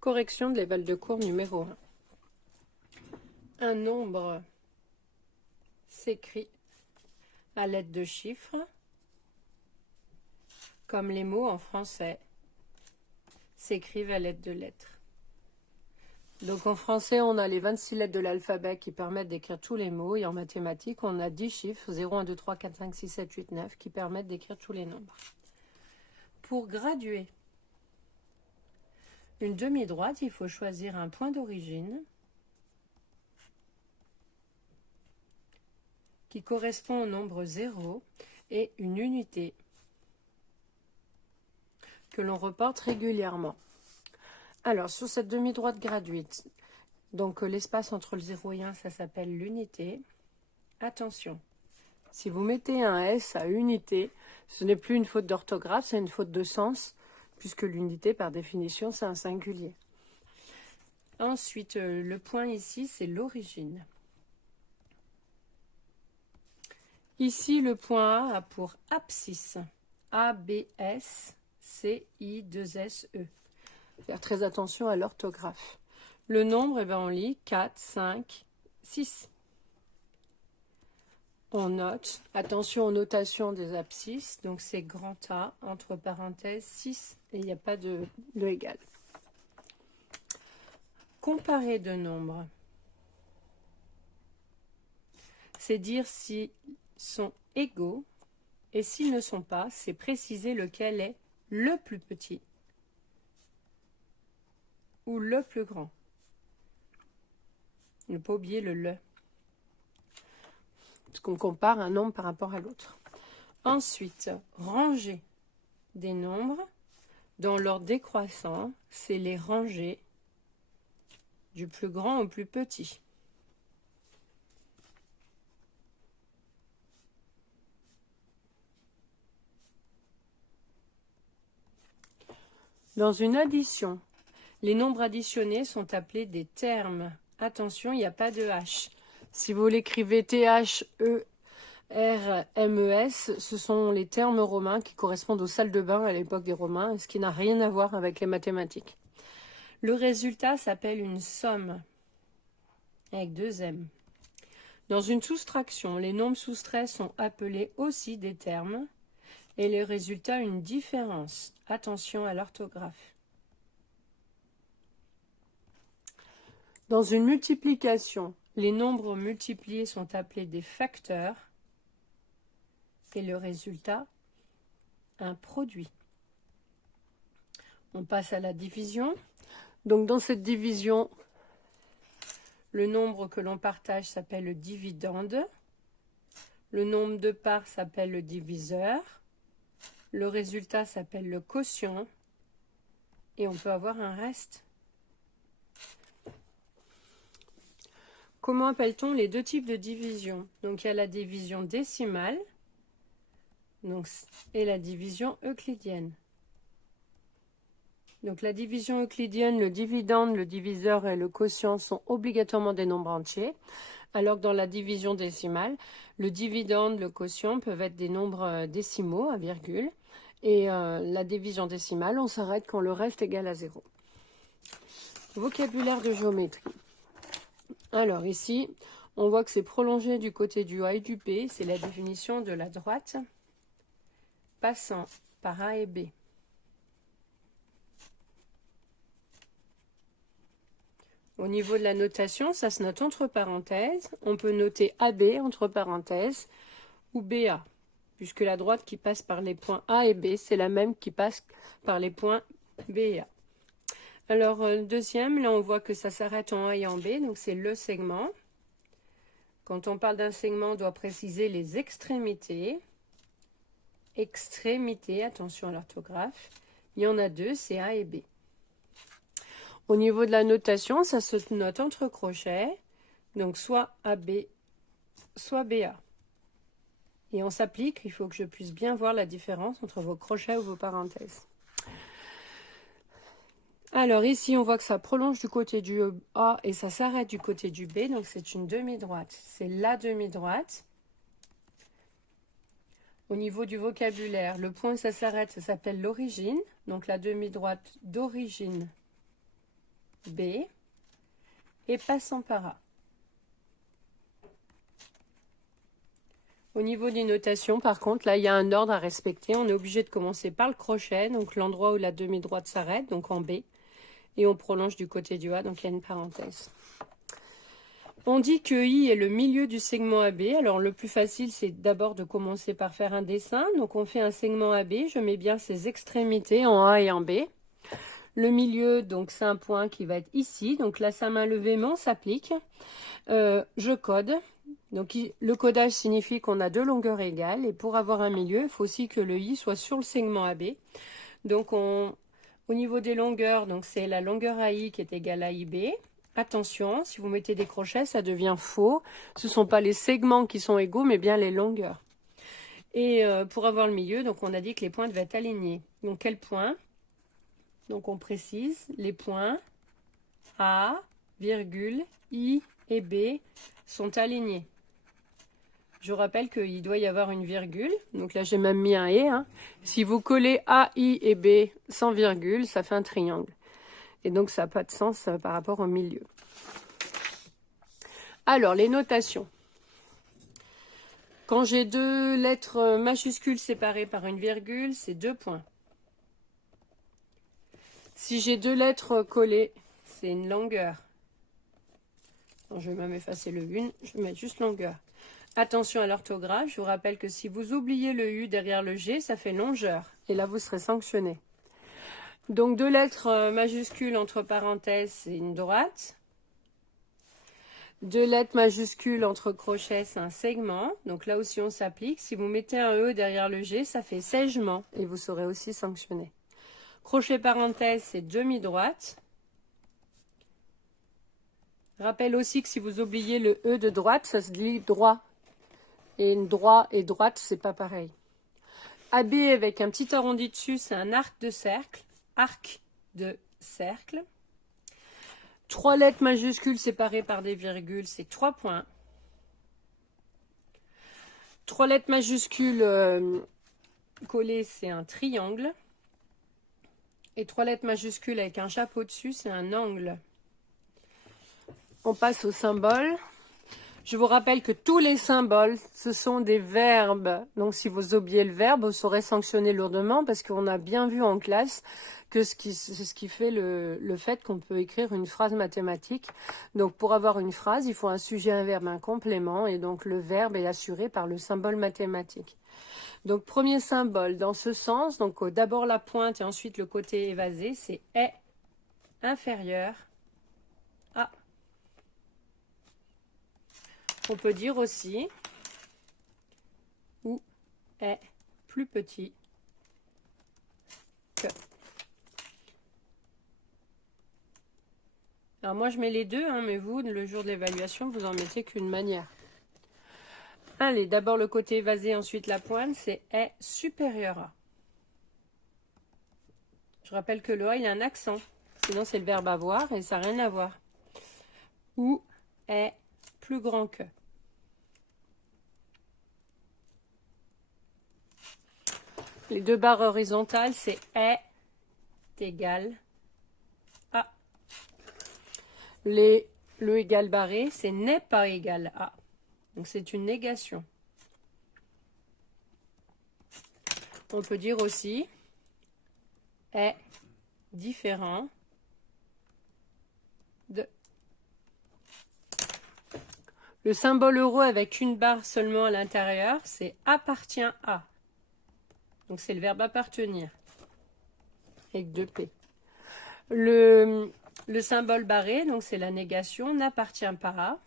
Correction de l'éval de cours numéro 1. Un nombre s'écrit à l'aide de chiffres, comme les mots en français s'écrivent à l'aide de lettres. Donc en français, on a les 26 lettres de l'alphabet qui permettent d'écrire tous les mots, et en mathématiques, on a 10 chiffres, 0, 1, 2, 3, 4, 5, 6, 7, 8, 9, qui permettent d'écrire tous les nombres. Pour graduer une demi-droite, il faut choisir un point d'origine qui correspond au nombre 0 et une unité que l'on reporte régulièrement. Alors, sur cette demi-droite graduite, donc l'espace entre le 0 et 1, ça s'appelle l'unité. Attention, si vous mettez un S à unité, ce n'est plus une faute d'orthographe, c'est une faute de sens, puisque l'unité, par définition, c'est un singulier. Ensuite, le point ici, c'est l'origine. Ici, le point A pour abscisse. A-B-S-C-I-2-S-E. Faire très attention à l'orthographe. Le nombre, on lit 4, 5, 6. On note, attention aux notations des abscisses, donc c'est grand A, entre parenthèses 6, et il n'y a pas de égal. Comparer deux nombres, c'est dire s'ils sont égaux, et s'ils ne sont pas, c'est préciser lequel est le plus petit ou le plus grand. Ne pas oublier le « parce qu'on compare un nombre par rapport à l'autre. Ensuite, ranger des nombres dans l'ordre décroissant, c'est les ranger du plus grand au plus petit. Dans une addition, les nombres additionnés sont appelés des termes. Attention, il n'y a pas de H. Si vous l'écrivez T-H-E-R-M-E-S, ce sont les termes romains qui correspondent aux salles de bain à l'époque des Romains, ce qui n'a rien à voir avec les mathématiques. Le résultat s'appelle une somme, avec 2 M. Dans une soustraction, les nombres soustraits sont appelés aussi des termes, et le résultat une différence. Attention à l'orthographe. Dans une multiplication, les nombres multipliés sont appelés des facteurs et le résultat, un produit. On passe à la division. Donc dans cette division, le nombre que l'on partage s'appelle le dividende. Le nombre de parts s'appelle le diviseur. Le résultat s'appelle le quotient. Et on peut avoir un reste. Comment appelle-t-on les deux types de division? Donc il y a la division décimale et la division euclidienne. Donc la division euclidienne, le dividende, le diviseur et le quotient sont obligatoirement des nombres entiers, alors que dans la division décimale, le dividende, le quotient peuvent être des nombres décimaux à virgule, et la division décimale, on s'arrête quand le reste est égal à 0. Vocabulaire de géométrie. Alors ici, on voit que c'est prolongé du côté du A et du B, c'est la définition de la droite, passant par A et B. Au niveau de la notation, ça se note entre parenthèses. On peut noter AB entre parenthèses ou BA, puisque la droite qui passe par les points A et B, c'est la même qui passe par les points B et A. Alors, deuxième, là on voit que ça s'arrête en A et en B, donc c'est le segment. Quand on parle d'un segment, on doit préciser les extrémités. Extrémités, attention à l'orthographe. Il y en a deux, c'est A et B. Au niveau de la notation, ça se note entre crochets, donc soit AB, soit BA. Et on s'applique, il faut que je puisse bien voir la différence entre vos crochets ou vos parenthèses. Alors ici, on voit que ça prolonge du côté du A et ça s'arrête du côté du B, donc c'est une demi-droite. C'est la demi-droite. Au niveau du vocabulaire, le point où ça s'arrête, ça s'appelle l'origine. Donc la demi-droite d'origine B et passant par A. Au niveau des notations, par contre, là, il y a un ordre à respecter. On est obligé de commencer par le crochet, donc l'endroit où la demi-droite s'arrête, donc en B, et on prolonge du côté du A, donc il y a une parenthèse. On dit que I est le milieu du segment AB. Alors, le plus facile, c'est d'abord de commencer par faire un dessin. Donc, on fait un segment AB. Je mets bien ses extrémités en A et en B. Le milieu, donc, c'est un point qui va être ici. Donc, là, sa main levée, mais on s'applique. Je code. Donc, le codage signifie qu'on a deux longueurs égales. Et pour avoir un milieu, il faut aussi que le I soit sur le segment AB. Donc, au niveau des longueurs, donc c'est la longueur AI qui est égale à IB. Attention, si vous mettez des crochets, ça devient faux. Ce ne sont pas les segments qui sont égaux, mais bien les longueurs. Et pour avoir le milieu, donc on a dit que les points devaient être alignés. Donc, quels points? Donc, on précise, les points A, virgule, I et B sont alignés. Je rappelle qu'il doit y avoir une virgule. Donc là, j'ai même mis un « et ». Hein. Si vous collez A, I et B sans virgule, ça fait un triangle. Et donc, ça n'a pas de sens par rapport au milieu. Alors, les notations. Quand j'ai deux lettres majuscules séparées par une virgule, c'est 2 points. Si j'ai deux lettres collées, c'est une longueur. Alors, je vais même effacer le « une », je vais mettre juste longueur. Attention à l'orthographe, je vous rappelle que si vous oubliez le U derrière le G, ça fait longeur. Et là, vous serez sanctionné. Donc, deux lettres majuscules entre parenthèses, c'est une droite. Deux lettres majuscules entre crochets, c'est un segment. Donc là aussi, on s'applique. Si vous mettez un E derrière le G, ça fait sègement. Et vous serez aussi sanctionné. Crochet parenthèse, c'est demi-droite. Rappelle aussi que si vous oubliez le E de droite, ça se lit droit. Et droit et droite, c'est pas pareil. AB avec un petit arrondi dessus, c'est un arc de cercle. Arc de cercle. 3 lettres majuscules séparées par des virgules, c'est 3 points. 3 lettres majuscules collées, c'est un triangle. Et 3 lettres majuscules avec un chapeau dessus, c'est un angle. On passe aux symboles. Je vous rappelle que tous les symboles, ce sont des verbes. Donc, si vous oubliez le verbe, vous serez sanctionné lourdement parce qu'on a bien vu en classe que c'est ce qui fait le fait qu'on peut écrire une phrase mathématique. Donc, pour avoir une phrase, il faut un sujet, un verbe, un complément. Et donc, le verbe est assuré par le symbole mathématique. Donc, premier symbole dans ce sens. Donc, d'abord la pointe et ensuite le côté évasé, c'est est inférieur à. On peut dire aussi ou est plus petit que. Alors moi je mets les deux, hein, mais vous, le jour de l'évaluation, vous en mettez qu'une manière. Allez, d'abord le côté évasé, ensuite la pointe, c'est est supérieur à. Je rappelle que le A, il a un accent. Sinon c'est le verbe avoir et ça n'a rien à voir. Ou est plus grand que. Les deux barres horizontales, c'est est égal à. Le égal barré, c'est n'est pas égal à. Donc c'est une négation. On peut dire aussi est différent de. Le symbole euro avec une barre seulement à l'intérieur, c'est appartient à. Donc c'est le verbe appartenir avec 2 P. Le symbole barré, donc c'est la négation, n'appartient pas à.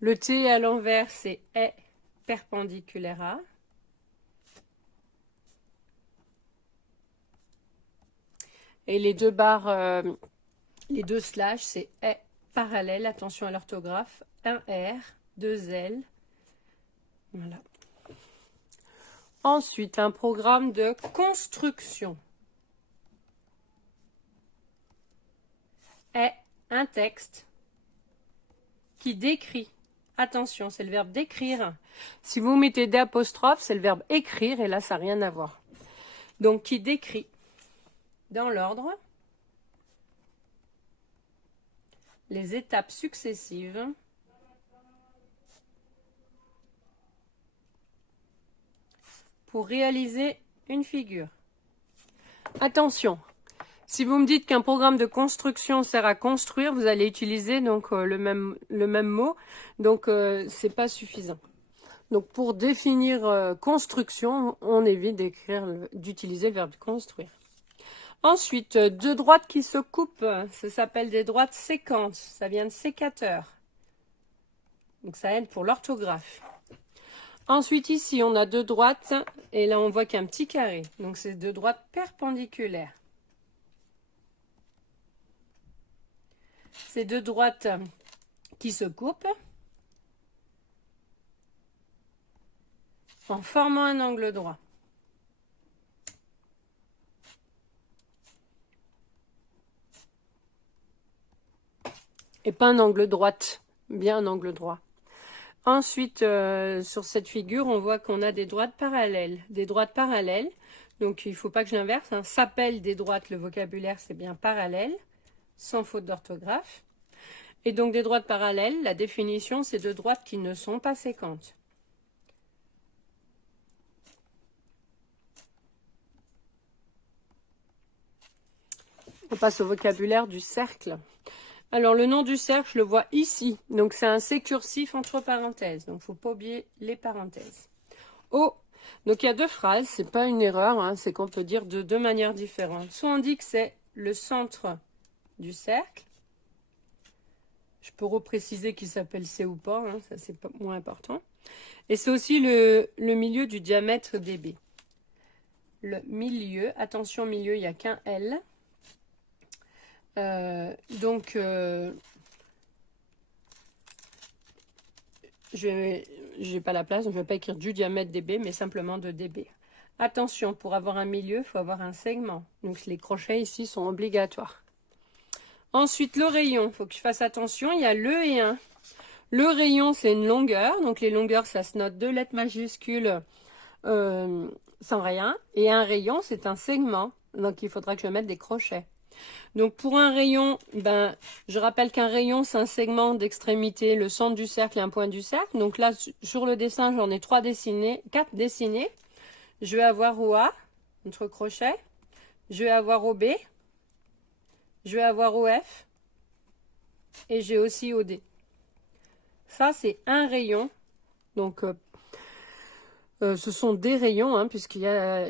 Le T à l'envers, c'est est perpendiculaire à. Et les deux barres, les deux slash, c'est est parallèle, attention à l'orthographe, un R, 2 L. Voilà. Ensuite, un programme de construction. Est un texte qui décrit. Attention, c'est le verbe d'écrire. Si vous mettez des apostrophes, c'est le verbe écrire et là, ça n'a rien à voir. Donc qui décrit dans l'ordre les étapes successives pour réaliser une figure. Attention, si vous me dites qu'un programme de construction sert à construire, vous allez utiliser donc le même mot, donc c'est pas suffisant. Donc pour définir construction, on évite d'utiliser le verbe construire. Ensuite, deux droites qui se coupent, ça s'appelle des droites séquentes, ça vient de sécateur. Donc ça aide pour l'orthographe. Ensuite ici, on a deux droites, et là on voit qu'il y a un petit carré. Donc c'est deux droites perpendiculaires. C'est deux droites qui se coupent en formant un angle droit. Et pas un angle droite, bien un angle droit. Ensuite, sur cette figure, on voit qu'on a des droites parallèles. Des droites parallèles, donc il ne faut pas que je l'inverse, hein, s'appelle des droites, le vocabulaire c'est bien parallèle, sans faute d'orthographe. Et donc des droites parallèles, la définition c'est de droites qui ne sont pas séquentes. On passe au vocabulaire du cercle. Alors le nom du cercle, je le vois ici. Donc c'est un C cursif entre parenthèses. Donc il ne faut pas oublier les parenthèses. O. Donc il y a deux phrases, c'est pas une erreur, hein, c'est qu'on peut dire de deux manières différentes. Soit on dit que c'est le centre du cercle. Je peux repréciser qu'il s'appelle C ou pas, hein, ça c'est moins important. Et c'est aussi le milieu du diamètre dB. Le milieu, attention milieu, il n'y a qu'un L. J'ai pas la place, donc je ne vais pas écrire du diamètre dB, mais simplement de dB. Attention, pour avoir un milieu, il faut avoir un segment. Donc les crochets ici sont obligatoires. Ensuite, le rayon, il faut que je fasse attention, il y a le et un. Le rayon, c'est une longueur, donc les longueurs, ça se note 2 lettres majuscules sans rien. Et un rayon, c'est un segment, donc il faudra que je mette des crochets. Donc pour un rayon, je rappelle qu'un rayon, c'est un segment d'extrémité, le centre du cercle et un point du cercle. Donc là, sur le dessin, j'en ai 4 dessinés. Je vais avoir OA, entre crochets. Je vais avoir OB. Je vais avoir OF. Et j'ai aussi OD. Ça, c'est un rayon. Donc, ce sont des rayons, hein,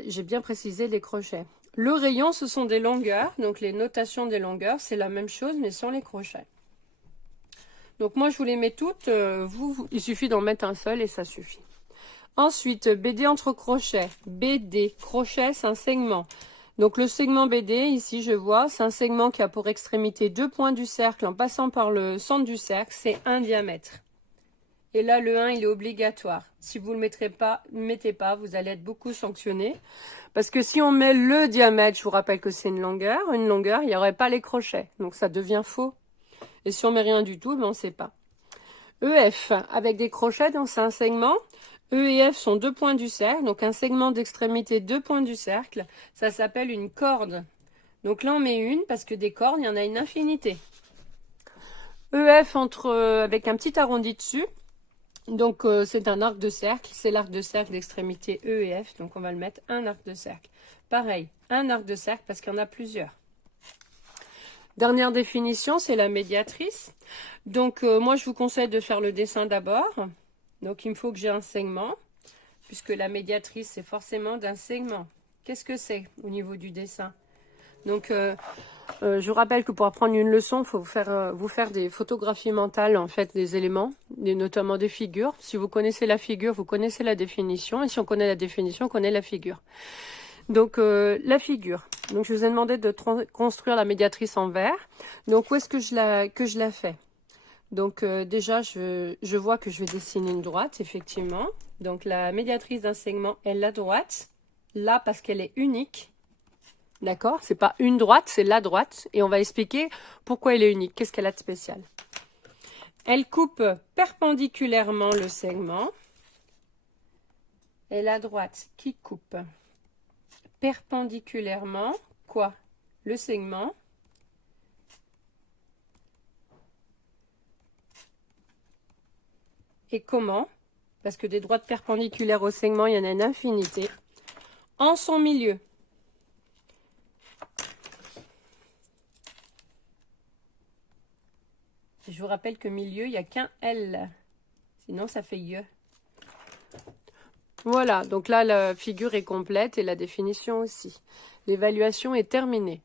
j'ai bien précisé les crochets. Le rayon, ce sont des longueurs. Donc, les notations des longueurs, c'est la même chose, mais sans les crochets. Donc, moi, je vous les mets toutes. Il suffit d'en mettre un seul et ça suffit. Ensuite, BD entre crochets. BD, crochet, c'est un segment. Donc, le segment BD, ici, je vois, c'est un segment qui a pour extrémité 2 points du cercle en passant par le centre du cercle. C'est un diamètre. Et là, le 1, il est obligatoire. Si vous ne le mettez pas, vous allez être beaucoup sanctionné. Parce que si on met le diamètre, je vous rappelle que c'est une longueur, il n'y aurait pas les crochets. Donc, ça devient faux. Et si on met rien du tout, on ne sait pas. EF, avec des crochets, donc c'est un segment. E et F sont 2 points du cercle. Donc, un segment d'extrémité 2 points du cercle. Ça s'appelle une corde. Donc là, on met une parce que des cordes, il y en a une infinité. EF avec un petit arrondi dessus. Donc, c'est un arc de cercle. C'est l'arc de cercle d'extrémité E et F. Donc, on va le mettre un arc de cercle. Pareil, un arc de cercle parce qu'il y en a plusieurs. Dernière définition, c'est la médiatrice. Donc, moi, je vous conseille de faire le dessin d'abord. Donc, il me faut que j'ai un segment, puisque la médiatrice, c'est forcément d'un segment. Qu'est-ce que c'est au niveau du dessin? Donc, je vous rappelle que pour apprendre une leçon, il faut vous faire des photographies mentales, en fait, des éléments, notamment des figures. Si vous connaissez la figure, vous connaissez la définition. Et si on connaît la définition, on connaît la figure. Donc, la figure. Donc, je vous ai demandé de construire la médiatrice en verre. Donc, où est-ce que je la fais? Donc, déjà, je vois que je vais dessiner une droite, effectivement. Donc, la médiatrice d'un segment est la droite. Là, parce qu'elle est unique. D'accord? C'est pas une droite, c'est la droite. Et on va expliquer pourquoi elle est unique. Qu'est-ce qu'elle a de spécial? Elle coupe perpendiculairement le segment. Et la droite qui coupe perpendiculairement, quoi? Le segment. Et comment? Parce que des droites perpendiculaires au segment, il y en a une infinité. En son milieu. Je vous rappelle que milieu, il n'y a qu'un L. Sinon, ça fait IE. Voilà, donc là, la figure est complète et la définition aussi. L'évaluation est terminée.